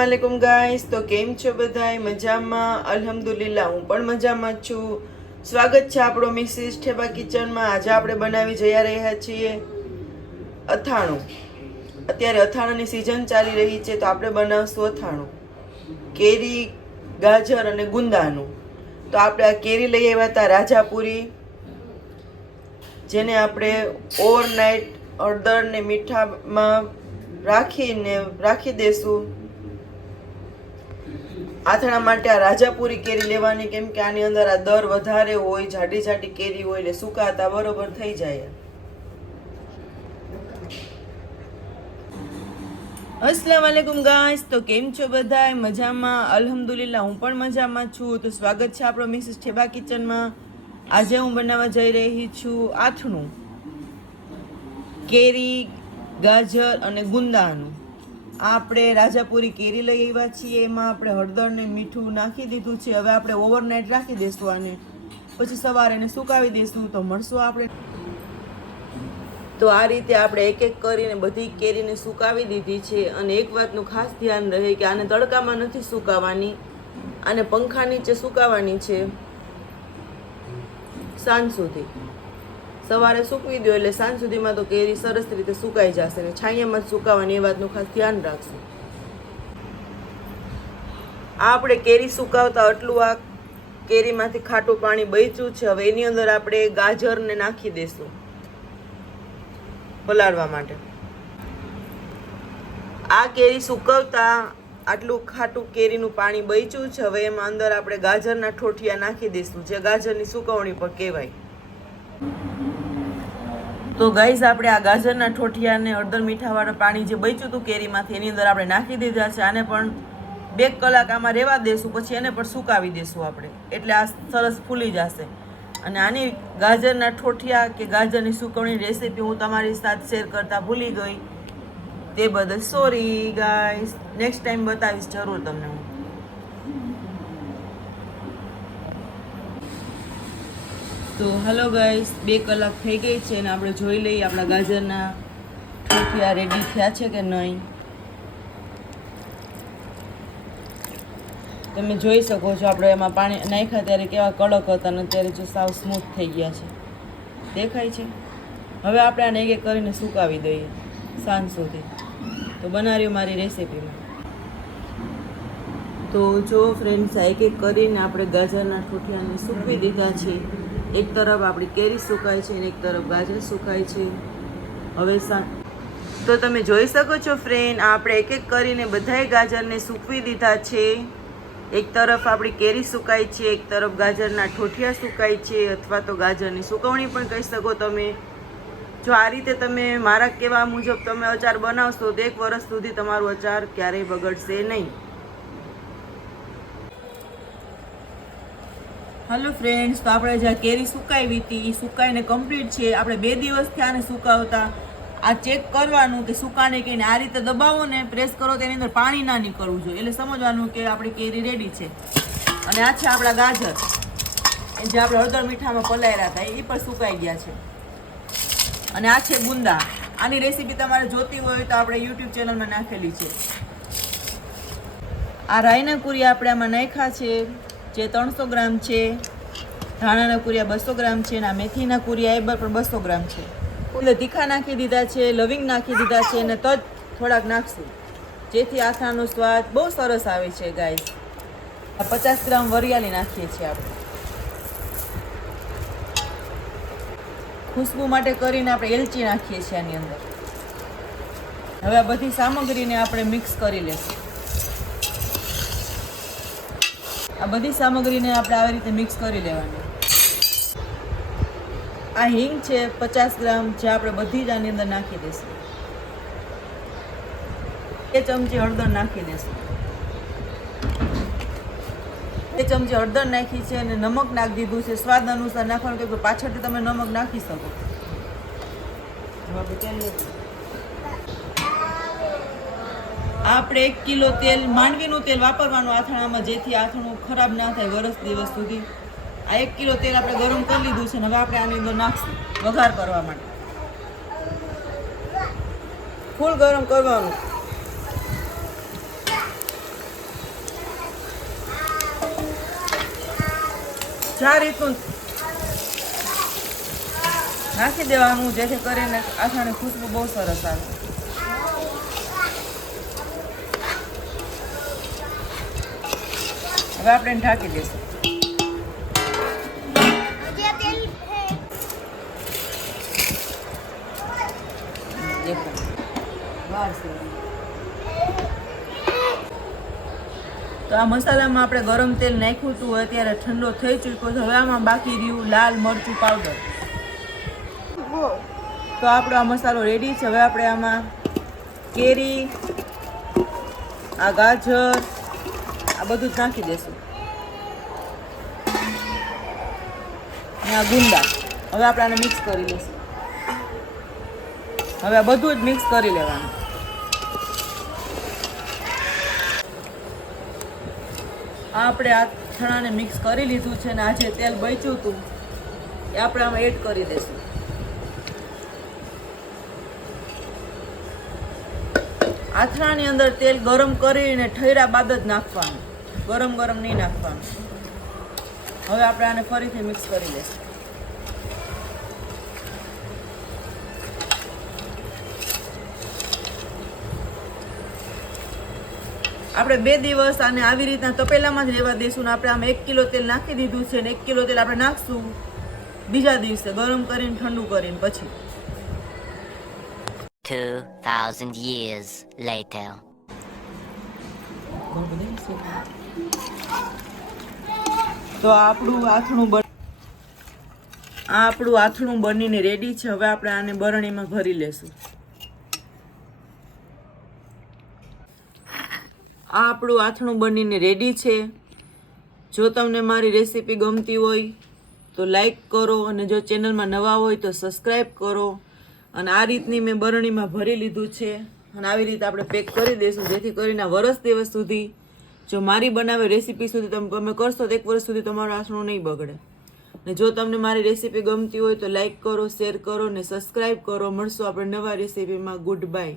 अस्सलामुअलैकुम गाइस। तो केम छो बधाई मजामां? अल्हम्दुलिल्लाह હું પણ મજામાં જ છું। સ્વાગત છે આપણો મિસિસ ઠેબા કિચનમાં। આજે આપણે બનાવી જઈ રહ્યા છીએ અથાણું। અત્યારે અથાણાની સીઝન ચાલી રહી છે, તો આપણે બનાવશું અથાણું કેરી, ગાજર અને ગુંદાનું। તો આપણે આ કેરી લઈ આવ્યા હતા રાજાપુરી, જેને આપણે ઓવરનાઇટ હળદર ને મીઠામાં રાખી દેશું। આથણા માટે આ રાજાપુરી કેરી લેવાની, કેમ કે આની અંદર આ દર વધારે હોય, જાડી જાડી કેરી હોય, એટલે સુકાતા બરોબર થઈ જાય। अस्सलाम वालेकुम गाइस। तो केम छो बधाई मजामां? अल्हम्दुलिल्लाह હું પણ મજામાં છું। તો સ્વાગત છે આપણો મિસિસ ઠેબા કિચનમાં। આજે હું બનાવવા જઈ રહી છું આથણું કેરી, ગાજર અને ગુંદાનું। આપણે રાજાપુરી કેરી લઈ આવ્યા છીએ, એમાં આપણે હળદર ને મીઠું નાખી દીધું છે। હવે આપણે ઓવરનાઇટ રાખી દઈશું આને, પછી સવારે એને સુકાવી દઈશું। તો મળશું આપણે। તો આ રીતે આપણે એક એક કરીને બધી કેરીને સુકાવી દીધી છે। અને એક વાતનું ખાસ ધ્યાન રહે કે આને તડકામાં નથી સુકાવવાની, આને પંખા નીચે સુકાવવાની છે સાંજ સુધી। સવારે સૂકવી દો એટલે સાંજ સુધીમાં તો કેરી સરસ રીતે સુકાઈ જશે, ને છાંયામાં જ સુકાવવાની, એ વાતનું ખાસ ધ્યાન રાખશું। આ આપણે કેરી સુકાવતા આટલું આ કેરીમાંથી ખાટું પાણી બચ્યું છે। હવે એની અંદર આપણે ગાજરને નાખી દઈશું પલાળવા માટે। આ કેરી સુકવતા આટલું ખાટું કેરીનું પાણી બચ્યું છે। હવે એમાં અંદર આપણે ગાજરના ઠોઠિયા નાખી દઈશું, જે ગાજરની સુકવણી પણ કહેવાય। તો ગાઈઝ આપણે આ ગાજરના ઠોઠિયાને હળદર મીઠાવાળા પાણી જે બચ્યું હતું કેરીમાંથી, એની અંદર આપણે નાખી દીધા છે। આને પણ 2 કલાક આમાં રહેવા દેશું, પછી એને પણ સુકાવી દેશું આપણે, એટલે આ સરસ ફૂલી જશે। અને આની ગાજરના ઠોઠિયા કે ગાજરની સુકવણી રેસીપી હું તમારી સાથે શેર કરતા ભૂલી ગઈ, તે બદલ સોરી ગાઈસ। નેક્સ્ટ ટાઈમ બતાવીશ જરૂર તમને હું। તો હેલો ગાઈસ, 2 કલાક થઈ ગઈ છે અને આપણે જોઈ લઈએ આપણા ગાજરના ઠોઠિયા રેડી થયા છે કે નહીં। તમે જોઈ શકો છો આપણે એમાં પાણી નાખ્યા ત્યારે કેવા કડક હતા, અને અત્યારે જો સાવ સ્મૂથ થઈ ગયા છે, દેખાય છે। હવે આપણે આને એક એક કરીને સુકાવી દઈએ સાંજ સુધી। તો બનાવ્યું મારી રેસીપીમાં। તો જો ફ્રેન્ડ્સ, એક એક કરીને આપણે ગાજરના ઠોઠિયાને સૂકવી દીધા છે। એક તરફ આપણી કેરી સુકાય છે અને એક તરફ ગાજર સુકાય છે। હવે તો તમે જોઈ શકો છો ફ્રેન્ડ, આપણે એક એક કરીને બધાય ગાજરને સૂકવી દીધા છે। એક તરફ આપણી કેરી સુકાય છે, એક તરફ ગાજરના ઠોઠિયા સુકાય છે, અથવા તો ગાજરની સુકવણી પણ કહી શકો તમે। જો આ રીતે તમે મારા કહેવા મુજબ તમે અચાર બનાવશો તો 1 વર્ષ સુધી તમારું અચાર ક્યારેય બગડશે નહીં। હેલો ફ્રેન્ડ્સ, તો આપણે જ્યાં કેરી સુકાવી હતી એ સુકાઈને કમ્પ્લીટ છે। આપણે 2 દિવસથી આને સુકાવતા। આ ચેક કરવાનું કે સુકાને કે આ રીતે દબાવો ને પ્રેસ કરો તો એની અંદર પાણી ના નીકળવું જોઈએ, એટલે સમજવાનું કે આપણી કેરી રેડી છે। અને આ છે આપણા ગાજર, જે આપણે હળદર મીઠામાં પલાળ્યા હતા, એ પણ સુકાઈ ગયા છે। અને આ છે ગુંદા। આની રેસીપી તમારે જોતી હોય તો આપણે યુટ્યુબ ચેનલમાં નાખેલી છે। આ રાઈના કુરિયા આપણે આમાં નાખ્યા છે, જે 300 ગ્રામ છે। ધાણાના કુરિયા 200 ગ્રામ છે, અને આ મેથીના કુરિયા એ પણ 200 ગ્રામ છે। એટલે તીખા નાખી દીધા છે, લવિંગ નાખી દીધા છે, અને તજ થોડાક નાખશું, જેથી આથાનો સ્વાદ બહુ સરસ આવે છે ગાઈસ। 50 ગ્રામ વરિયાળી નાખીએ છીએ આપણે ખુશ્બુ માટે કરીને। આપણે એલચી નાખીએ છીએ આની અંદર। હવે આ બધી સામગ્રીને આપણે મિક્સ કરી લઈશું। આ બધી સામગ્રીને આપણે આવી રીતે મિક્સ કરી લેવાની। આ હિંગ છે 50 ગ્રામ, જે આપણે બધી જ આની અંદર નાખી દઈશું। 2 ચમચી હળદર નાખી દઈશું। 2 ચમચી હળદર નાખી છે, અને નમક નાખી દીધું છે સ્વાદ અનુસાર નાખવાનું, કે પાછળથી તમે નમક નાખી શકો। આપણે 1 કિલો તેલ, માંડવીનું તેલ વાપરવાનું આથણામાં, જેથી આથણું ખરાબ ના થાય વર્ષ દિવસ સુધી। આ 1 કિલો તેલ આપણે ગરમ કરી લીધું છે, ને હવે આપણે આની અંદર નાખશું વઘાર કરવા માટે। ફૂલ ગરમ કરવાનું। આ રીતનું નાખી દેવાનું, જેથી કરીને આથાણી ખુશ્બુ બહુ સરસ આવે. હવે આપણે એને ઢાંકી દઈશું. તો આ મસાલામાં આપણે ગરમ તેલ નાખ્યું હતું, અત્યારે ઠંડો થઈ ચૂક્યો છે. હવે આમાં બાકી રહ્યું લાલ મરચું પાવડર. તો આપણો આ મસાલો રેડી છે. હવે આપણે આમાં કેરી, આ ગાજર, આ બધું જ નાખી દઈશું. અને આ ગુંદા. હવે આપણે આને મિક્સ કરી લઈશું. હવે આ બધું જ મિક્સ કરી લેવાનું. આપણે આ અથાણાને મિક્સ કરી લીધું છે ને આ જે તેલ બચ્યું હતું એ આપણે આમાં એડ કરી દઈશું. અથાણાની અંદર તેલ ગરમ કરીને ઠર્યા બાદ જ નાખવાનું, ગરમ ગરમ નહીં નાખવાનું. હવે આપણે આને ફરીથી મિક્સ કરી લઈશું. આપણે 2 દિવસ આને આવી રીતના તપેલામાં જ રહેવા દઈશું ને આપણે આમાં 1 કિલો તેલ નાખી દીધું છે ને 1 કિલો તેલ આપણે નાખશું બીજા દિવસે ગરમ કરીને ઠંડુ કરીને. પછી 2000 years later. તો આપણું આથણું બનીને રેડી છે. હવે આપણે આને બરણીમાં ભરી લેશું. આ આપણું આથણું બનીને રેડી છે. જો તમને મારી રેસીપી ગમતી હોય તો લાઈક કરો અને જો ચેનલમાં નવા હોય તો સબસ્ક્રાઈબ કરો. અને આ રીતની મેં બરણીમાં ભરી લીધું છે અને આવી રીતે આપણે પેક કરી દઈશું, જેથી કરીને વરસ દિવસ સુધી જો મારી બનાવે રેસીપી સુધી તમે કરશો તો 1 વર્ષ સુધી તમારું આથણું નહીં બગડે. ને જો તમને મારી રેસીપી ગમતી હોય તો લાઈક કરો, શેર કરો ને સબસ્ક્રાઈબ કરો. મળશું આપણે નવા રેસીપીમાં. Good bye.